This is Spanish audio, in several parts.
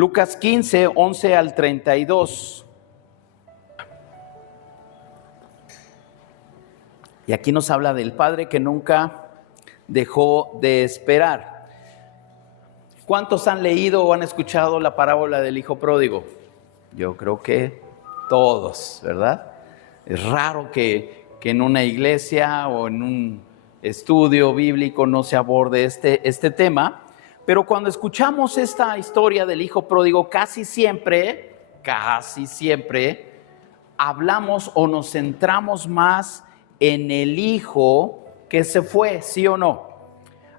Lucas 15, 11 al 32. Y aquí nos habla del padre que nunca dejó de esperar. ¿Cuántos han leído o han escuchado la parábola del hijo pródigo? Yo creo que todos, ¿verdad? Es raro que en una iglesia o en un estudio bíblico no se aborde este tema, pero cuando escuchamos esta historia del hijo pródigo, casi siempre hablamos o nos centramos más en el hijo que se fue, ¿sí o no?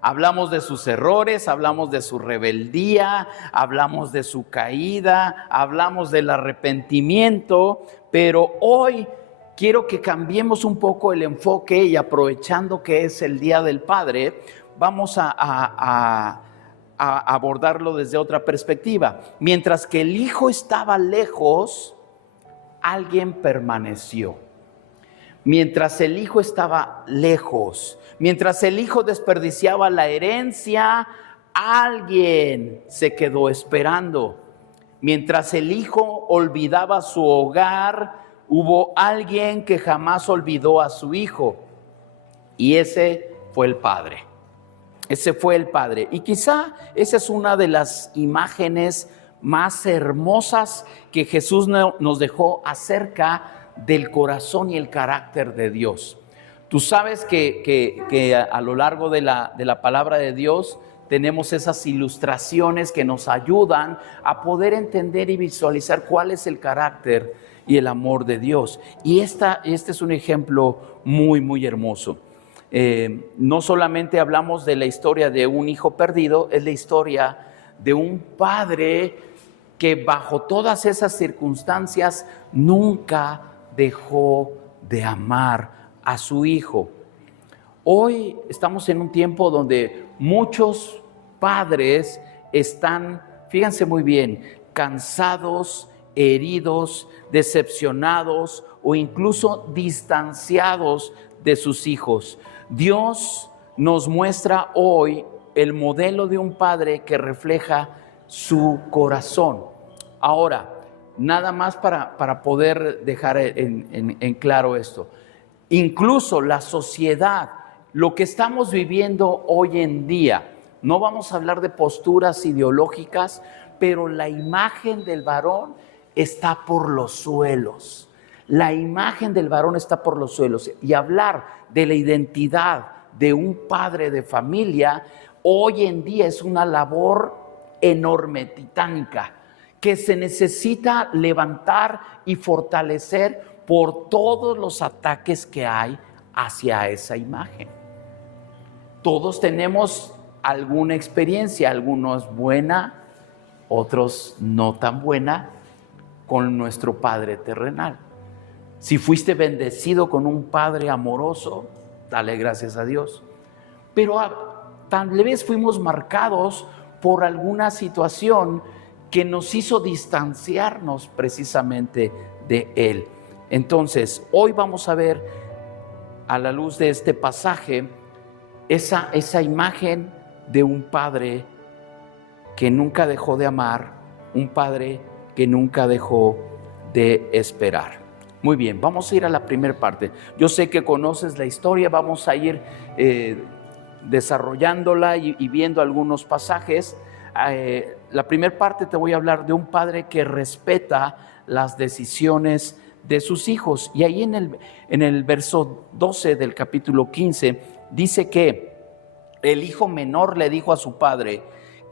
Hablamos de sus errores, hablamos de su rebeldía, hablamos de su caída, hablamos del arrepentimiento, pero hoy quiero que cambiemos un poco el enfoque y aprovechando que es el Día del Padre, vamos a abordarlo desde otra perspectiva. Mientras que el hijo estaba lejos, alguien permaneció. Mientras el hijo estaba lejos, mientras el hijo desperdiciaba la herencia, alguien se quedó esperando. Mientras el hijo olvidaba su hogar, hubo alguien que jamás olvidó a su hijo. Y ese fue el padre. Ese fue el padre. Y quizá esa es una de las imágenes más hermosas que Jesús nos dejó acerca del corazón y el carácter de Dios. Tú sabes que a lo largo de la palabra de Dios tenemos esas ilustraciones que nos ayudan a poder entender y visualizar cuál es el carácter y el amor de Dios. Y este es un ejemplo muy, muy hermoso. No solamente hablamos de la historia de un hijo perdido, es la historia de un padre que bajo todas esas circunstancias nunca dejó de amar a su hijo. Hoy estamos en un tiempo donde muchos padres están, fíjense muy bien, cansados, heridos, decepcionados o incluso distanciados de sus hijos. Dios nos muestra hoy el modelo de un padre que refleja su corazón. Ahora, nada más para poder dejar en claro esto. Incluso la sociedad, lo que estamos viviendo hoy en día, no vamos a hablar de posturas ideológicas, pero la imagen del varón está por los suelos. La imagen del varón está por los suelos. Y hablar de la identidad de un padre de familia, hoy en día es una labor enorme, titánica, que se necesita levantar y fortalecer por todos los ataques que hay hacia esa imagen. Todos tenemos alguna experiencia, algunos buena, otros no tan buena, con nuestro Padre terrenal. Si fuiste bendecido con un Padre amoroso, dale gracias a Dios. Pero tal vez fuimos marcados por alguna situación que nos hizo distanciarnos precisamente de Él. Entonces, hoy vamos a ver, a la luz de este pasaje, esa imagen de un padre que nunca dejó de amar, un padre que nunca dejó de esperar. Muy bien, vamos a ir a la primera parte. Yo sé que conoces la historia, vamos a ir desarrollándola y viendo algunos pasajes. La primera parte te voy a hablar de un padre que respeta las decisiones de sus hijos. Y ahí en el verso 12 del capítulo 15 dice que el hijo menor le dijo a su padre: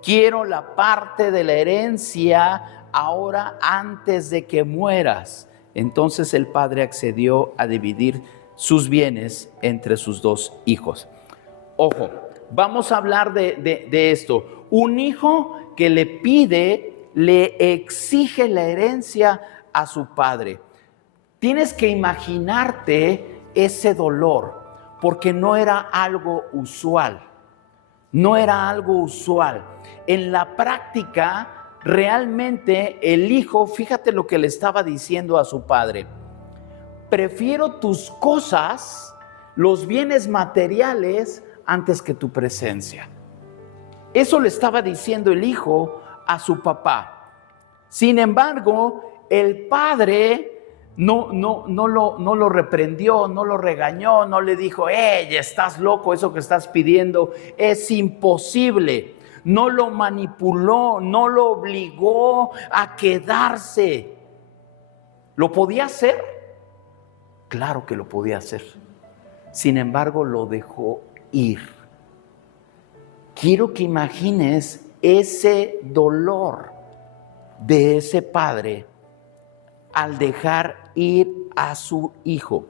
quiero la parte de la herencia ahora antes de que mueras. Entonces el padre accedió a dividir sus bienes entre sus dos hijos. Ojo, vamos a hablar de esto. Un hijo que le pide, le exige la herencia a su padre. Tienes que imaginarte ese dolor, porque no era algo usual. No era algo usual. En la práctica, realmente el hijo, fíjate lo que le estaba diciendo a su padre: prefiero tus cosas, los bienes materiales, antes que tu presencia. Eso le estaba diciendo el hijo a su papá. Sin embargo, el padre no lo reprendió, no lo regañó, no le dijo, ¡ey, estás loco, eso que estás pidiendo es imposible! No lo manipuló, no lo obligó a quedarse. ¿Lo podía hacer? Claro que lo podía hacer. Sin embargo, lo dejó ir. Quiero que imagines ese dolor de ese padre al dejar ir a su hijo.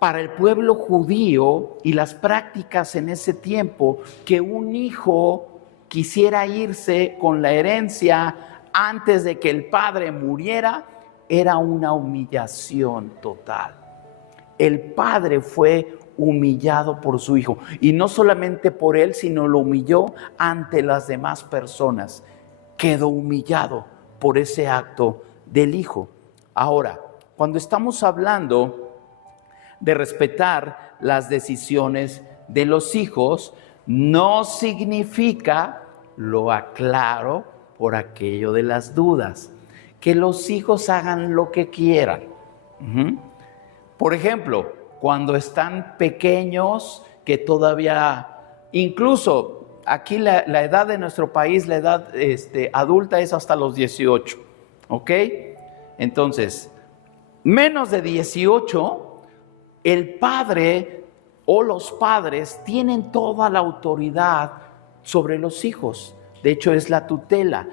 Para el pueblo judío y las prácticas en ese tiempo, que un hijo quisiera irse con la herencia antes de que el padre muriera, era una humillación total. El padre fue humillado por su hijo, y no solamente por él, sino lo humilló ante las demás personas. Quedó humillado por ese acto del hijo. Ahora, cuando estamos hablando de respetar las decisiones de los hijos, no significa, lo aclaro por aquello de las dudas, que los hijos hagan lo que quieran. Por ejemplo, cuando están pequeños, que todavía, incluso aquí la edad de nuestro país, la edad adulta es hasta los 18, ¿ok? Entonces, menos de 18, el padre o los padres tienen toda la autoridad sobre los hijos. De hecho, es la tutela.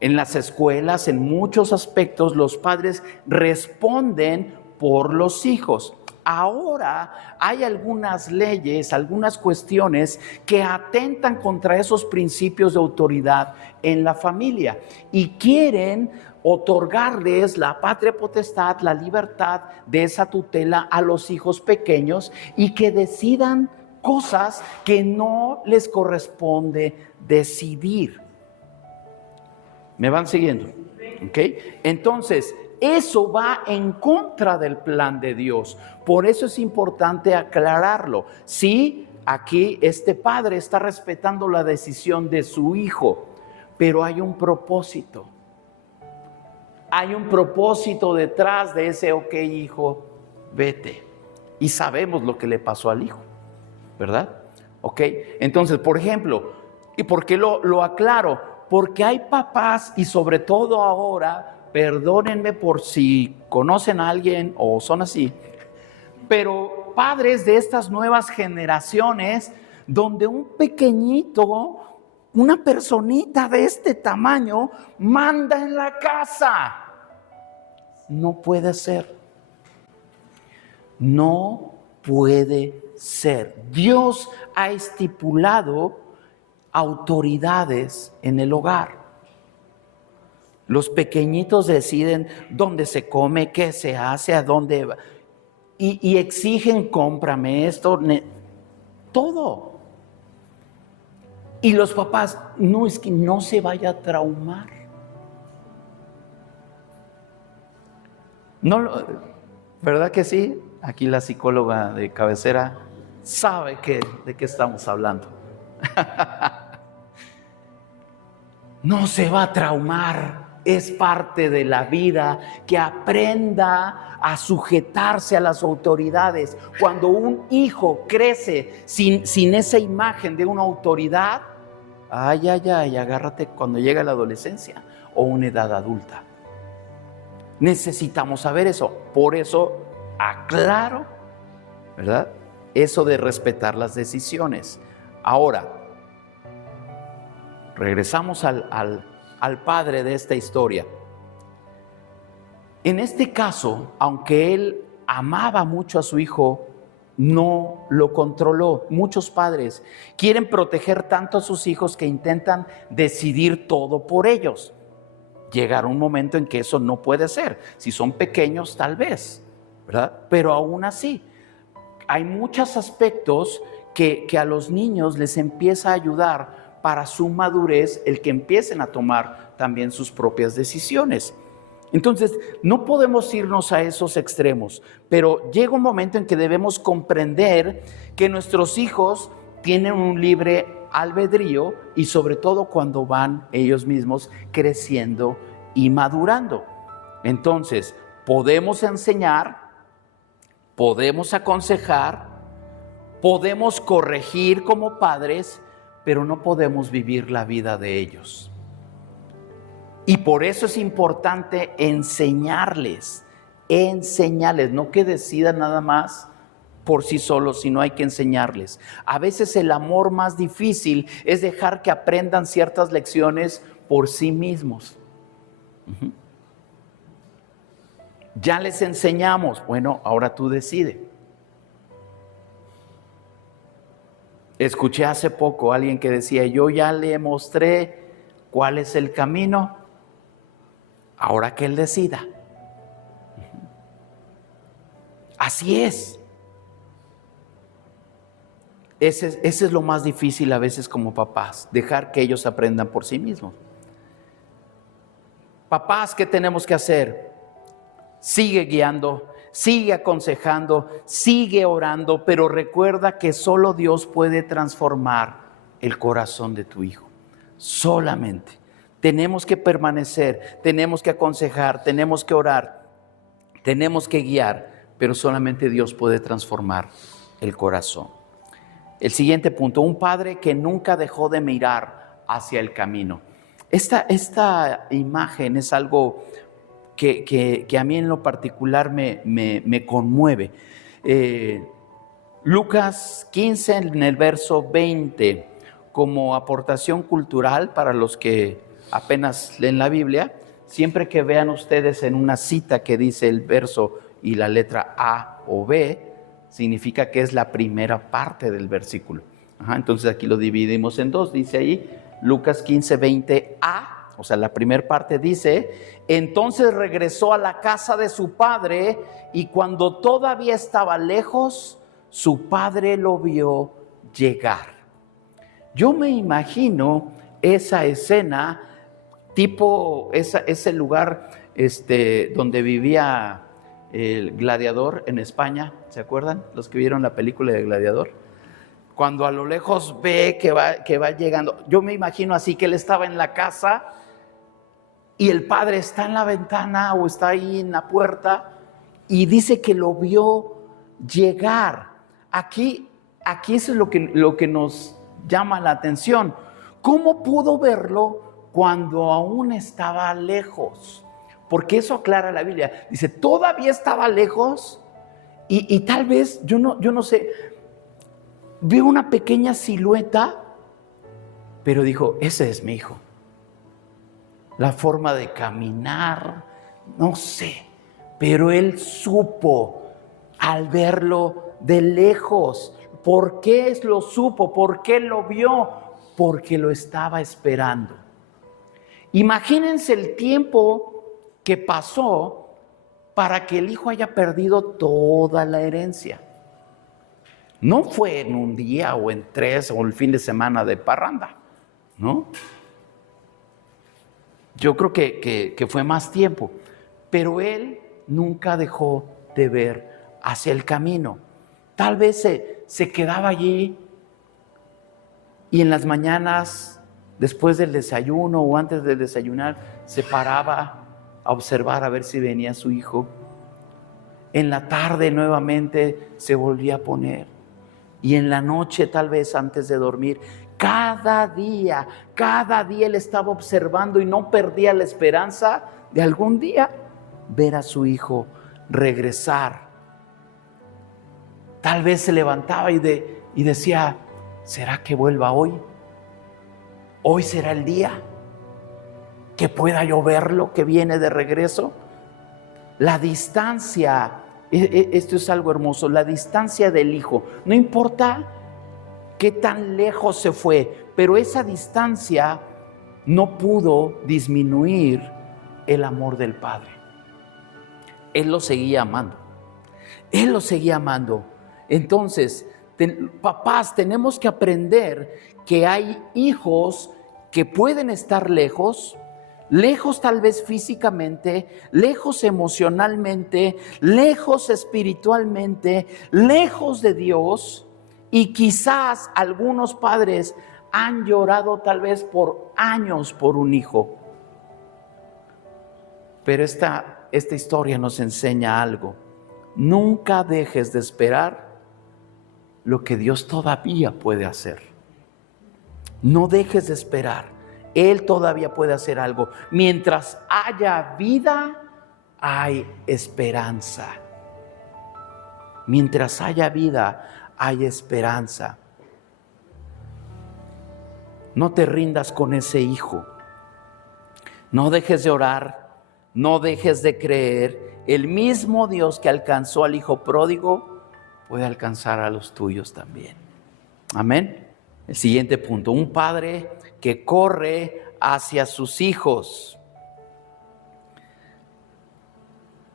En las escuelas, en muchos aspectos, los padres responden por los hijos. Ahora hay algunas leyes, algunas cuestiones que atentan contra esos principios de autoridad en la familia y quieren otorgarles la patria potestad, la libertad de esa tutela a los hijos pequeños y que decidan cosas que no les corresponde decidir. ¿Me van siguiendo? ¿Ok? Entonces, eso va en contra del plan de Dios. Por eso es importante aclararlo. Sí, aquí este padre está respetando la decisión de su hijo, pero hay un propósito. Hay un propósito detrás de ese, ok, hijo, vete. Y sabemos lo que le pasó al hijo, ¿verdad? Ok, entonces, por ejemplo, ¿y por qué lo aclaro? Porque hay papás, y sobre todo ahora, perdónenme por si conocen a alguien o son así, pero padres de estas nuevas generaciones, donde un pequeñito, una personita de este tamaño, manda en la casa. No puede ser. No puede ser. Dios ha estipulado autoridades en el hogar. Los pequeñitos deciden dónde se come, qué se hace, a dónde va. Y exigen, cómprame esto, todo. Y los papás, no, es que no se vaya a traumar. No, ¿verdad que sí? Aquí la psicóloga de cabecera sabe de qué estamos hablando. No se va a traumar. Es parte de la vida que aprenda a sujetarse a las autoridades. Cuando un hijo crece sin esa imagen de una autoridad, ay, agárrate cuando llega la adolescencia o una edad adulta. Necesitamos saber eso. Por eso aclaro, ¿verdad? Eso de respetar las decisiones. Ahora, regresamos al padre de esta historia. En este caso, aunque él amaba mucho a su hijo, no lo controló. Muchos padres quieren proteger tanto a sus hijos que intentan decidir todo por ellos. Llegará un momento en que eso no puede ser. Si son pequeños, tal vez, ¿verdad? Pero aún así, hay muchos aspectos que a los niños les empieza a ayudar para su madurez, el que empiecen a tomar también sus propias decisiones. Entonces, no podemos irnos a esos extremos, pero llega un momento en que debemos comprender que nuestros hijos tienen un libre albedrío y sobre todo cuando van ellos mismos creciendo y madurando. Entonces, podemos enseñar, podemos aconsejar, podemos corregir como padres, pero no podemos vivir la vida de ellos. Y por eso es importante enseñarles, no que decidan nada más por sí solos, sino hay que enseñarles. A veces el amor más difícil es dejar que aprendan ciertas lecciones por sí mismos. Ya les enseñamos, bueno, ahora tú decides. Escuché hace poco a alguien que decía, yo ya le mostré cuál es el camino, ahora que él decida. Así es. Ese es lo más difícil a veces como papás, dejar que ellos aprendan por sí mismos. Papás, ¿qué tenemos que hacer? Sigue guiando, sigue aconsejando, sigue orando, pero recuerda que solo Dios puede transformar el corazón de tu hijo. Solamente. Tenemos que permanecer, tenemos que aconsejar, tenemos que orar, tenemos que guiar, pero solamente Dios puede transformar el corazón. El siguiente punto, un padre que nunca dejó de mirar hacia el camino. Esta imagen es algo que a mí en lo particular me conmueve. Lucas 15 en el verso 20, como aportación cultural para los que apenas leen la Biblia, siempre que vean ustedes en una cita que dice el verso y la letra A o B, significa que es la primera parte del versículo. Entonces aquí lo dividimos en dos, dice ahí Lucas 15, 20a, o sea, la primera parte dice, entonces regresó a la casa de su padre y cuando todavía estaba lejos, su padre lo vio llegar. Yo me imagino esa escena, tipo ese lugar donde vivía el Gladiador en España, ¿se acuerdan? Los que vieron la película de Gladiador. Cuando a lo lejos ve que va llegando, yo me imagino así que él estaba en la casa y el padre está en la ventana o está ahí en la puerta y dice que lo vio llegar. Aquí eso es lo que nos llama la atención. ¿Cómo pudo verlo cuando aún estaba lejos? Porque eso aclara la Biblia. Dice, todavía estaba lejos y tal vez, yo no sé, vio una pequeña silueta, pero dijo, ese es mi hijo. La forma de caminar, no sé, pero él supo al verlo de lejos. ¿Por qué lo supo? ¿Por qué lo vio? Porque lo estaba esperando. Imagínense el tiempo que pasó para que el hijo haya perdido toda la herencia. No fue en un día o en 3 o el fin de semana de parranda, ¿no? Yo creo que fue más tiempo, pero él nunca dejó de ver hacia el camino. Tal vez se quedaba allí y en las mañanas, después del desayuno o antes de desayunar, se paraba a observar a ver si venía su hijo. En la tarde nuevamente se volvía a poner y en la noche tal vez antes de dormir. Cada día él estaba observando y no perdía la esperanza de algún día ver a su hijo regresar. Tal vez se levantaba y decía, ¿será que vuelva hoy? ¿Hoy será el día que pueda yo verlo, que viene de regreso? La distancia, esto es algo hermoso, la distancia del hijo, no importa qué tan lejos se fue, pero esa distancia no pudo disminuir el amor del padre. Él lo seguía amando. Él lo seguía amando. Entonces, papás, tenemos que aprender que hay hijos que pueden estar lejos tal vez físicamente, lejos emocionalmente, lejos espiritualmente, lejos de Dios. Y quizás algunos padres han llorado tal vez por años por un hijo. Pero esta historia nos enseña algo. Nunca dejes de esperar lo que Dios todavía puede hacer. No dejes de esperar. Él todavía puede hacer algo. Mientras haya vida, hay esperanza. Mientras haya vida, hay esperanza. No te rindas con ese hijo. No dejes de orar. No dejes de creer. El mismo Dios que alcanzó al hijo pródigo puede alcanzar a los tuyos también. Amén. El siguiente punto. Un padre que corre hacia sus hijos.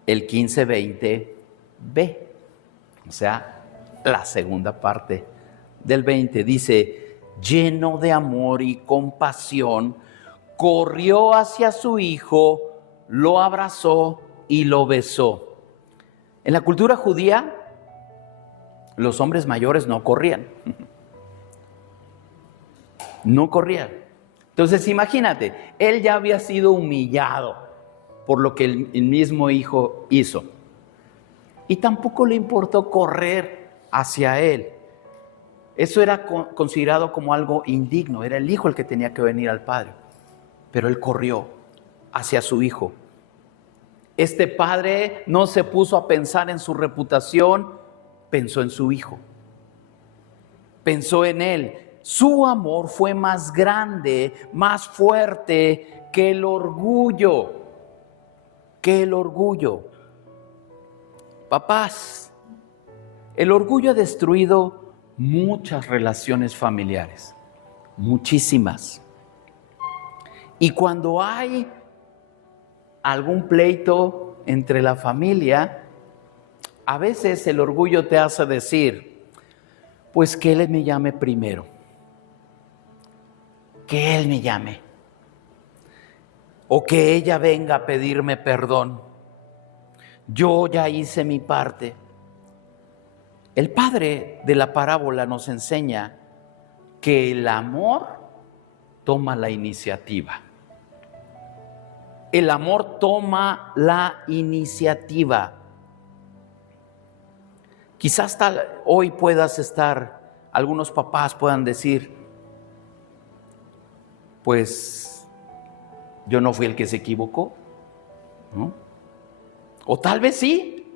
El 15:20b. O sea, la segunda parte del 20 dice: lleno de amor y compasión, corrió hacia su hijo, lo abrazó y lo besó. En la cultura judía, los hombres mayores no corrían. No corrían. Entonces imagínate, él ya había sido humillado por lo que el mismo hijo hizo. Y tampoco le importó correr hacia él. Eso era considerado como algo indigno. Era el hijo el que tenía que venir al padre. Pero él corrió hacia su hijo. Este padre no se puso a pensar en su reputación, pensó en su hijo. Pensó en él. Su amor fue más grande, más fuerte que el orgullo. Que el orgullo. Papás, el orgullo ha destruido muchas relaciones familiares, muchísimas. Y cuando hay algún pleito entre la familia, a veces el orgullo te hace decir, pues que él me llame primero, que él me llame, o que ella venga a pedirme perdón. Yo ya hice mi parte. El padre de la parábola nos enseña que el amor toma la iniciativa. El amor toma la iniciativa. Quizás hoy puedas estar, algunos papás puedan decir, pues yo no fui el que se equivocó, ¿no? O tal vez sí,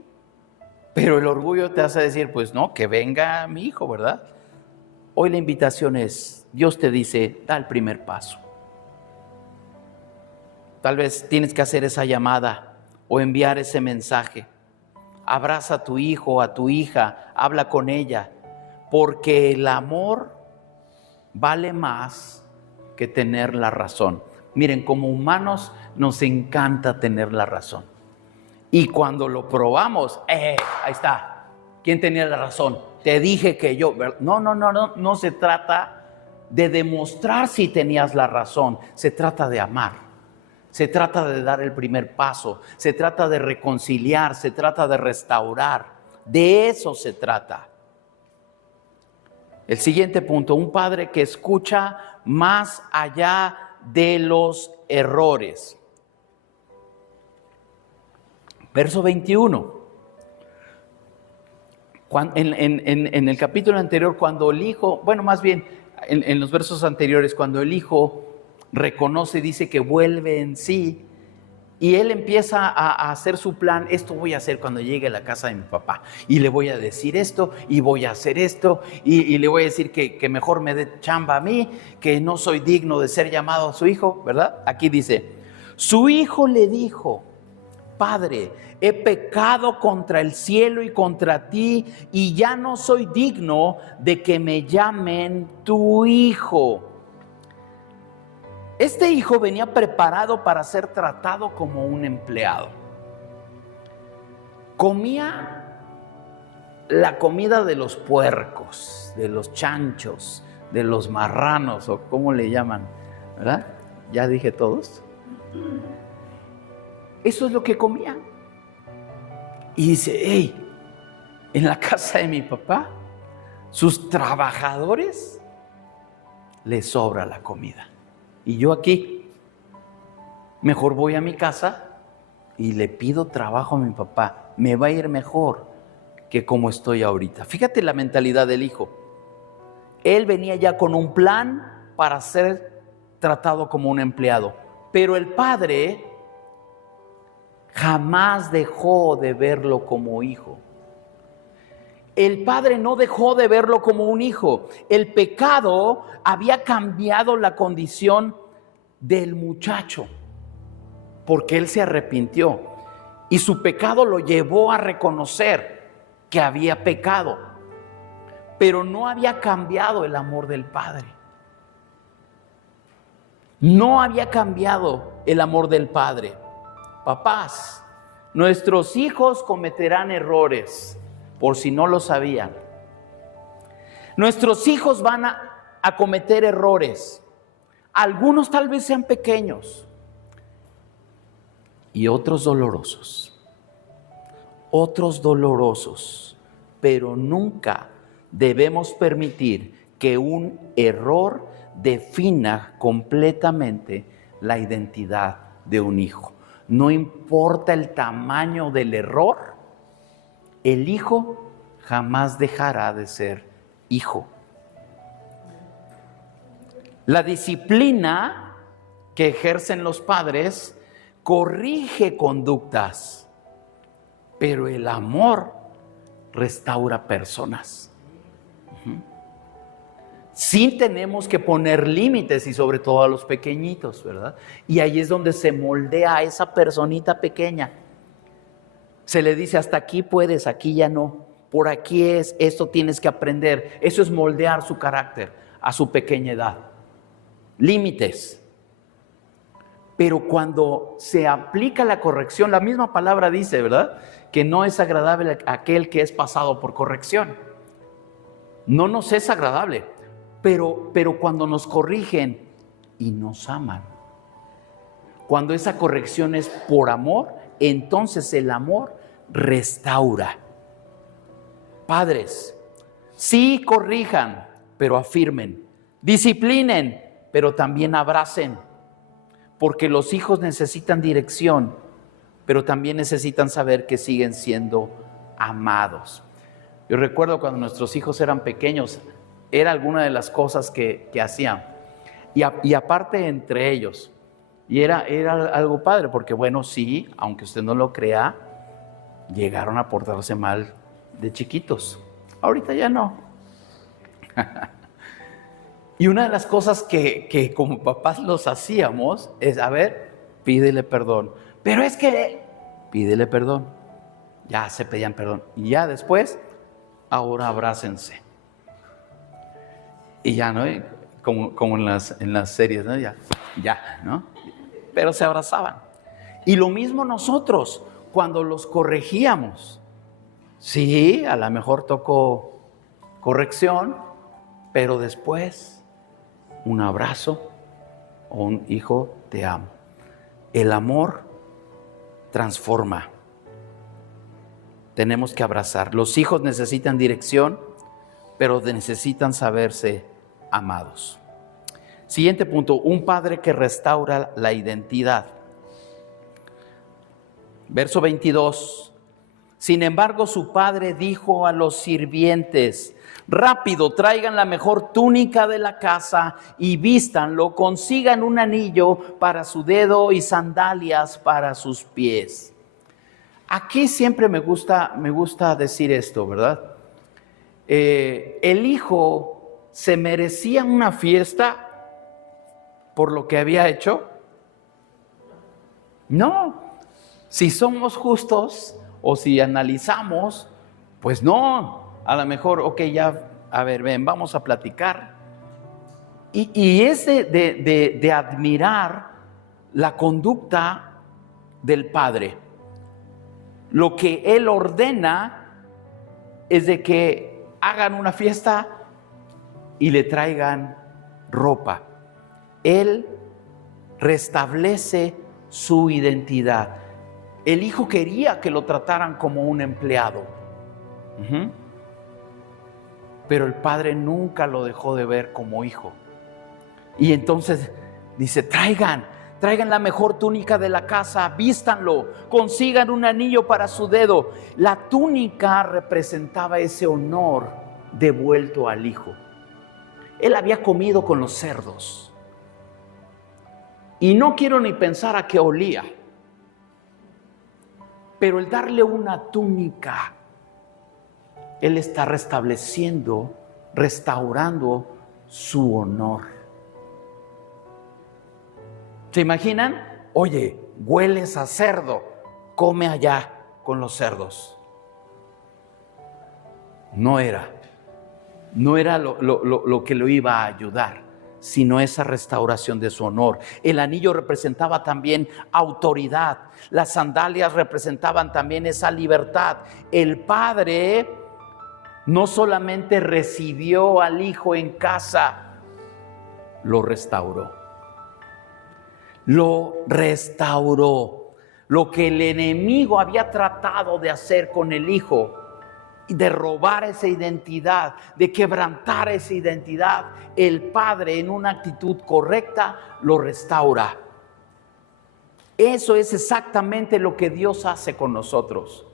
pero el orgullo te hace decir, pues no, que venga mi hijo, ¿verdad? Hoy la invitación es, Dios te dice, da el primer paso. Tal vez tienes que hacer esa llamada o enviar ese mensaje. Abraza a tu hijo, a tu hija, habla con ella, porque el amor vale más que tener la razón. Miren, como humanos nos encanta tener la razón. Y cuando lo probamos, ahí está. ¿Quién tenía la razón? Te dije que yo. No se trata de demostrar si tenías la razón. Se trata de amar. Se trata de dar el primer paso. Se trata de reconciliar. Se trata de restaurar. De eso se trata. El siguiente punto. Un padre que escucha más allá de los errores. Verso 21. En el capítulo anterior, cuando el hijo, bueno, más bien en los versos anteriores, cuando el hijo reconoce, dice que vuelve en sí, y él empieza a hacer su plan. Esto voy a hacer cuando llegue a la casa de mi papá, y le voy a decir esto, y voy a hacer esto, y le voy a decir que mejor me dé chamba a mí, que no soy digno de ser llamado a su hijo, ¿verdad? Aquí dice, su hijo le dijo, Padre, he pecado contra el cielo y contra ti, y ya no soy digno de que me llamen tu hijo. Este hijo venía preparado para ser tratado como un empleado. Comía la comida de los puercos, de los chanchos, de los marranos, o cómo le llaman, ¿verdad? Ya dije todos. Eso es lo que comía. Y dice, en la casa de mi papá, sus trabajadores les sobra la comida. Y yo aquí, mejor voy a mi casa y le pido trabajo a mi papá, me va a ir mejor que como estoy ahorita. Fíjate la mentalidad del hijo. Él venía ya con un plan para ser tratado como un empleado, pero el padre jamás dejó de verlo como hijo. El padre no dejó de verlo como un hijo. El pecado había cambiado la condición del muchacho, porque él se arrepintió y su pecado lo llevó a reconocer que había pecado, pero no había cambiado el amor del padre. No había cambiado el amor del padre. Papás, nuestros hijos cometerán errores, por si no lo sabían. Nuestros hijos van a cometer errores. Algunos tal vez sean pequeños y otros dolorosos. Otros dolorosos, pero nunca debemos permitir que un error defina completamente la identidad de un hijo. No importa el tamaño del error, el hijo jamás dejará de ser hijo. La disciplina que ejercen los padres corrige conductas, pero el amor restaura personas. Sí tenemos que poner límites y sobre todo a los pequeñitos, ¿verdad? Y ahí es donde se moldea a esa personita pequeña. Se le dice, hasta aquí puedes, aquí ya no. Por aquí es, esto tienes que aprender. Eso es moldear su carácter a su pequeña edad. Límites. Pero cuando se aplica la corrección, la misma palabra dice, ¿verdad? Que no es agradable aquel que es pasado por corrección. No nos es agradable, pero cuando nos corrigen y nos aman, cuando esa corrección es por amor, entonces el amor restaura. Padres, sí corrijan, pero afirmen. Disciplinen, pero también abracen. Porque los hijos necesitan dirección, pero también necesitan saber que siguen siendo amados. Yo recuerdo cuando nuestros hijos eran pequeños, era alguna de las cosas que hacían. Y aparte entre ellos. Y era algo padre, porque bueno, sí, aunque usted no lo crea, llegaron a portarse mal de chiquitos. Ahorita ya no. Y una de las cosas que como papás los hacíamos es, a ver, pídele perdón. Pero es que, pídele perdón. Ya se pedían perdón. Y ya después, ahora abrácense. Y ya, ¿no? Como en las series, ¿no? Ya, ¿no? Pero se abrazaban. Y lo mismo nosotros, cuando los corregíamos. Sí, a lo mejor tocó corrección, pero después un abrazo o un hijo, te amo. El amor transforma. Tenemos que abrazar. Los hijos necesitan dirección, pero necesitan saberse amados. Siguiente punto, un padre que restaura la identidad. Verso 22. Sin embargo, su padre dijo a los sirvientes: rápido, traigan la mejor túnica de la casa y vístanlo, consigan un anillo para su dedo y sandalias para sus pies. Aquí siempre me gusta decir esto, ¿verdad? El hijo se merecía una fiesta por lo que había hecho. No, si somos justos o si analizamos, pues no. A lo mejor, ok, ya, a ver, ven, vamos a platicar. Y es de admirar la conducta del padre. Lo que él ordena es de que hagan una fiesta y le traigan ropa. Él restablece su identidad. El hijo quería que lo trataran como un empleado. Pero el padre nunca lo dejó de ver como hijo. Y entonces dice, traigan traigan la mejor túnica de la casa, vístanlo, consigan un anillo para su dedo. La túnica representaba ese honor devuelto al hijo. Él había comido con los cerdos. Y no quiero ni pensar a qué olía. Pero el darle una túnica, Él está restableciendo, restaurando su honor. ¿Se imaginan? Oye, hueles a cerdo, come allá con los cerdos. No era lo que lo iba a ayudar, sino esa restauración de su honor. El anillo representaba también autoridad. Las sandalias representaban también esa libertad. El padre no solamente recibió al hijo en casa, lo restauró. Lo restauró. Lo que el enemigo había tratado de hacer con el hijo, de robar esa identidad, de quebrantar esa identidad, el padre en una actitud correcta lo restaura. Eso es exactamente lo que Dios hace con nosotros.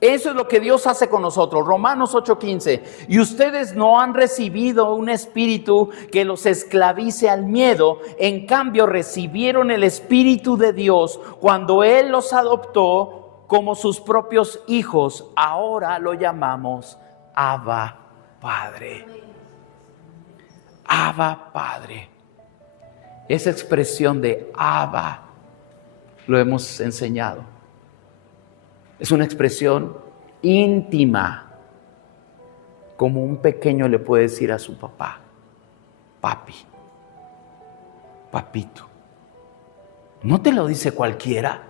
Eso es lo que Dios hace con nosotros. Romanos 8:15. Y ustedes no han recibido un espíritu que los esclavice al miedo. En cambio, recibieron el Espíritu de Dios cuando Él los adoptó como sus propios hijos. Ahora lo llamamos Abba Padre. Abba Padre. Esa expresión de Abba lo hemos enseñado. Es una expresión íntima, como un pequeño le puede decir a su papá: papi, papito. No te lo dice cualquiera,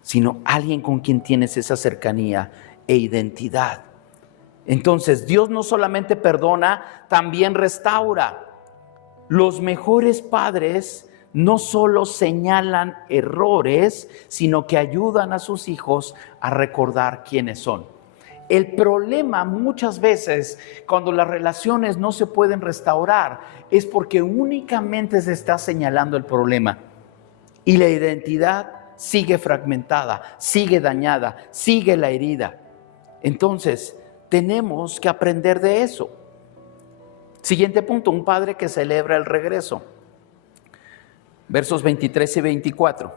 sino alguien con quien tienes esa cercanía e identidad. Entonces, Dios no solamente perdona, también restaura. Los mejores padres no solo señalan errores, sino que ayudan a sus hijos a recordar quiénes son. El problema muchas veces cuando las relaciones no se pueden restaurar es porque únicamente se está señalando el problema y la identidad sigue fragmentada, sigue dañada, sigue la herida. Entonces, tenemos que aprender de eso. Siguiente punto, un padre que celebra el regreso. Versos 23 y 24.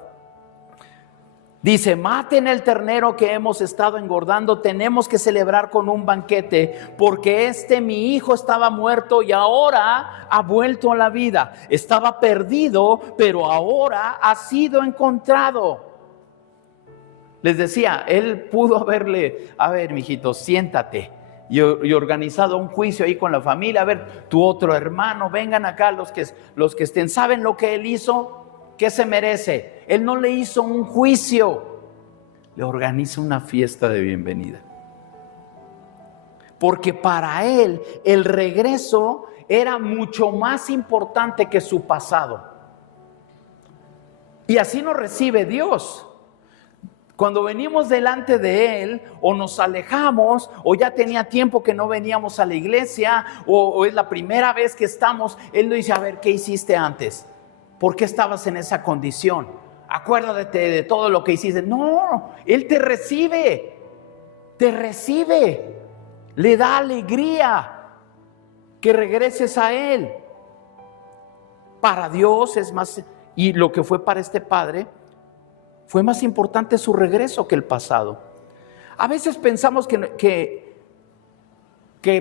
Dice: maten el ternero que hemos estado engordando, tenemos que celebrar con un banquete, porque mi hijo estaba muerto y ahora ha vuelto a la vida. Estaba perdido, pero ahora ha sido encontrado. Les decía, él pudo haberle: a ver, mijito, siéntate. Y organizado un juicio ahí con la familia. A ver, tu otro hermano, vengan acá los que estén. ¿Saben lo que él hizo? ¿Qué se merece? Él no le hizo un juicio, le organiza una fiesta de bienvenida. Porque para él el regreso era mucho más importante que su pasado. Y así nos recibe Dios. Cuando venimos delante de Él, o nos alejamos, o ya tenía tiempo que no veníamos a la iglesia, o es la primera vez que estamos, Él nos dice: a ver, ¿qué hiciste antes? ¿Por qué estabas en esa condición? Acuérdate de todo lo que hiciste. No, Él te recibe, le da alegría que regreses a Él. Para Dios es más, y lo que fue para este padre, fue más importante su regreso que el pasado. A veces pensamos que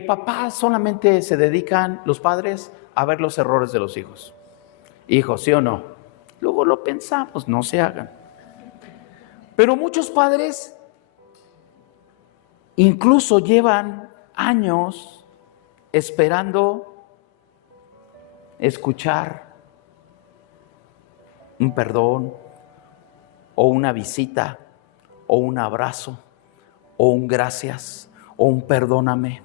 papás solamente se dedican, los padres, a ver los errores de los hijos. Hijos, ¿sí o no? Luego lo pensamos, no se hagan. Pero muchos padres incluso llevan años esperando escuchar un perdón, o una visita, o un abrazo, o un gracias, o un perdóname,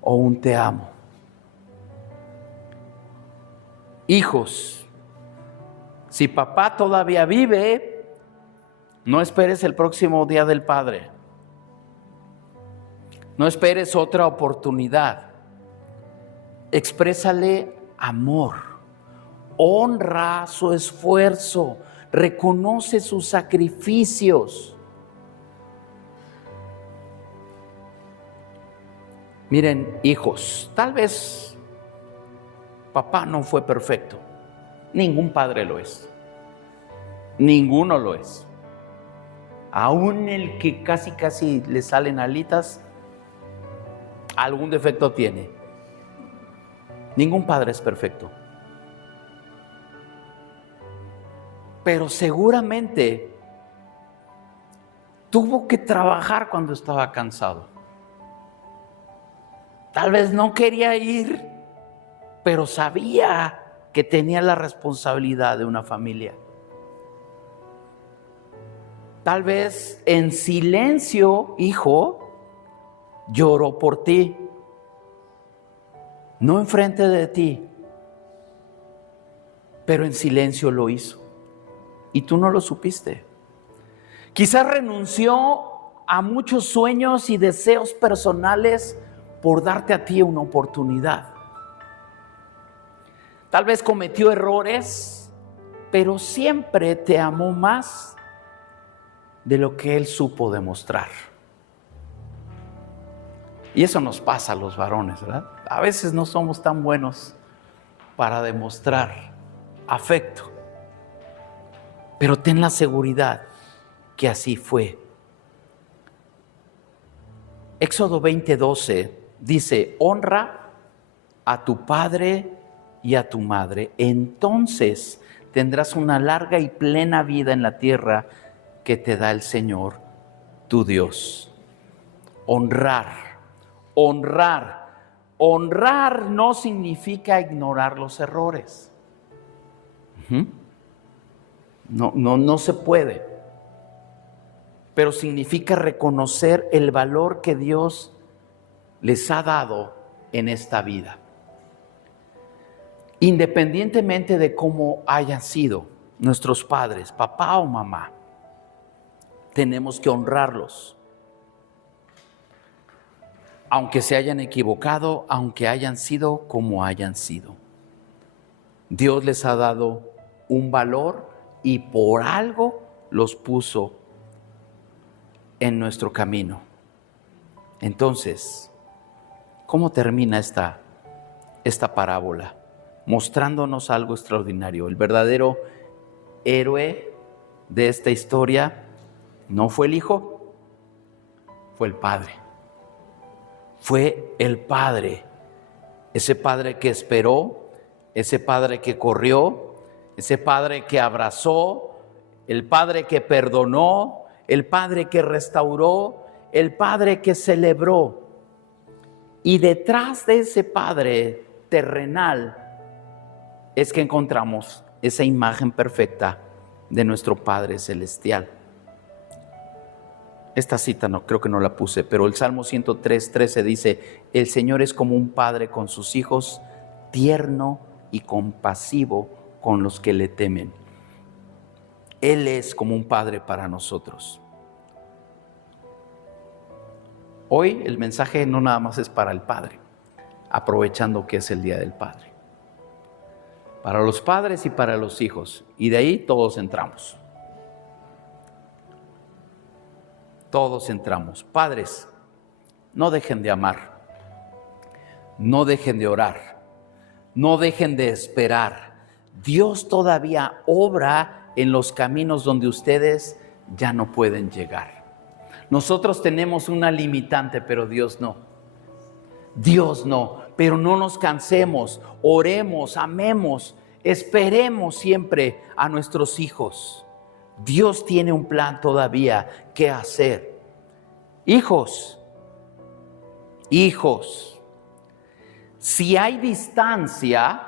o un te amo. Hijos, si papá todavía vive, no esperes el próximo día del Padre. No esperes otra oportunidad. Exprésale amor, honra su esfuerzo, reconoce sus sacrificios. Miren, hijos, tal vez papá no fue perfecto. Ningún padre lo es. Ninguno lo es. Aún el que casi le salen alitas, algún defecto tiene. Ningún padre es perfecto. Pero seguramente tuvo que trabajar cuando estaba cansado. Tal vez no quería ir, pero sabía que tenía la responsabilidad de una familia. Tal vez en silencio, hijo, lloró por ti. No enfrente de ti, pero en silencio lo hizo. Y tú no lo supiste. Quizás renunció a muchos sueños y deseos personales por darte a ti una oportunidad. Tal vez cometió errores, pero siempre te amó más de lo que él supo demostrar. Y eso nos pasa a los varones, ¿verdad? A veces no somos tan buenos para demostrar afecto, pero ten la seguridad que así fue. Éxodo 20:12 dice: honra a tu padre y a tu madre, entonces tendrás una larga y plena vida en la tierra que te da el Señor, tu Dios. Honrar. Honrar no significa ignorar los errores. No se puede. Pero significa reconocer el valor que Dios les ha dado en esta vida. Independientemente de cómo hayan sido nuestros padres, papá o mamá, tenemos que honrarlos. Aunque se hayan equivocado, aunque hayan sido como hayan sido. Dios les ha dado un valor y por algo los puso en nuestro camino. Entonces, ¿cómo termina esta parábola? Mostrándonos algo extraordinario. El verdadero héroe de esta historia no fue el hijo, fue el padre. Fue el padre, ese padre que esperó, ese padre que corrió, ese padre que abrazó, el padre que perdonó, el padre que restauró, el padre que celebró. Y detrás de ese padre terrenal es que encontramos esa imagen perfecta de nuestro Padre Celestial. Esta cita creo que no la puse, pero el Salmo 103:13 dice: el Señor es como un padre con sus hijos, tierno y compasivo con los que le temen. Él es como un padre para nosotros. Hoy el mensaje no nada más es para el padre, aprovechando que es el Día del Padre. Para los padres y para los hijos. Y de ahí todos entramos. Todos entramos. Padres, no dejen de amar. No dejen de orar. No dejen de esperar. Dios todavía obra en los caminos donde ustedes ya no pueden llegar. Nosotros tenemos una limitante, pero Dios no. Dios no. Pero no nos cansemos. Oremos, amemos, esperemos siempre a nuestros hijos. Dios tiene un plan todavía que hacer. Hijos, si hay distancia,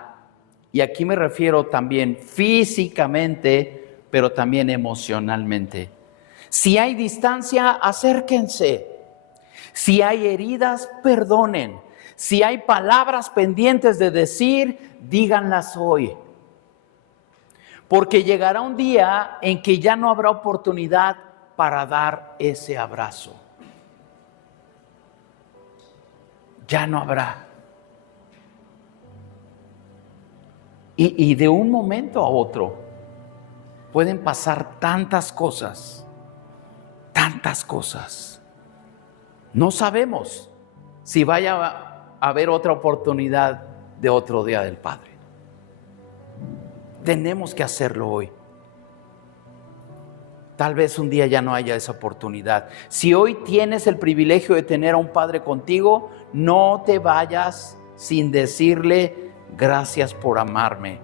y aquí me refiero también físicamente, pero también emocionalmente. Si hay distancia, acérquense. Si hay heridas, perdonen. Si hay palabras pendientes de decir, díganlas hoy. Porque llegará un día en que ya no habrá oportunidad para dar ese abrazo. Ya no habrá. Y de un momento a otro pueden pasar tantas cosas, tantas cosas. No sabemos si vaya a haber otra oportunidad de otro día del Padre. Tenemos que hacerlo hoy. Tal vez un día ya no haya esa oportunidad. Si hoy tienes el privilegio de tener a un Padre contigo, no te vayas sin decirle gracias por amarme.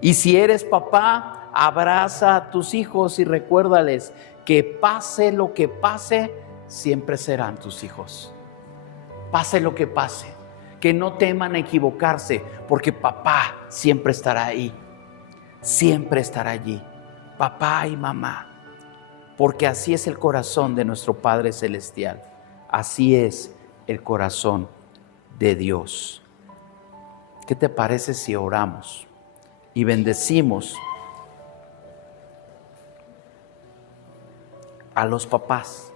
Y si eres papá, abraza a tus hijos y recuérdales que pase lo que pase, siempre serán tus hijos. Pase lo que pase, que no teman equivocarse, porque papá siempre estará ahí, siempre estará allí, papá y mamá. Porque así es el corazón de nuestro Padre Celestial. Así es el corazón de Dios. ¿Qué te parece si oramos y bendecimos a los papás?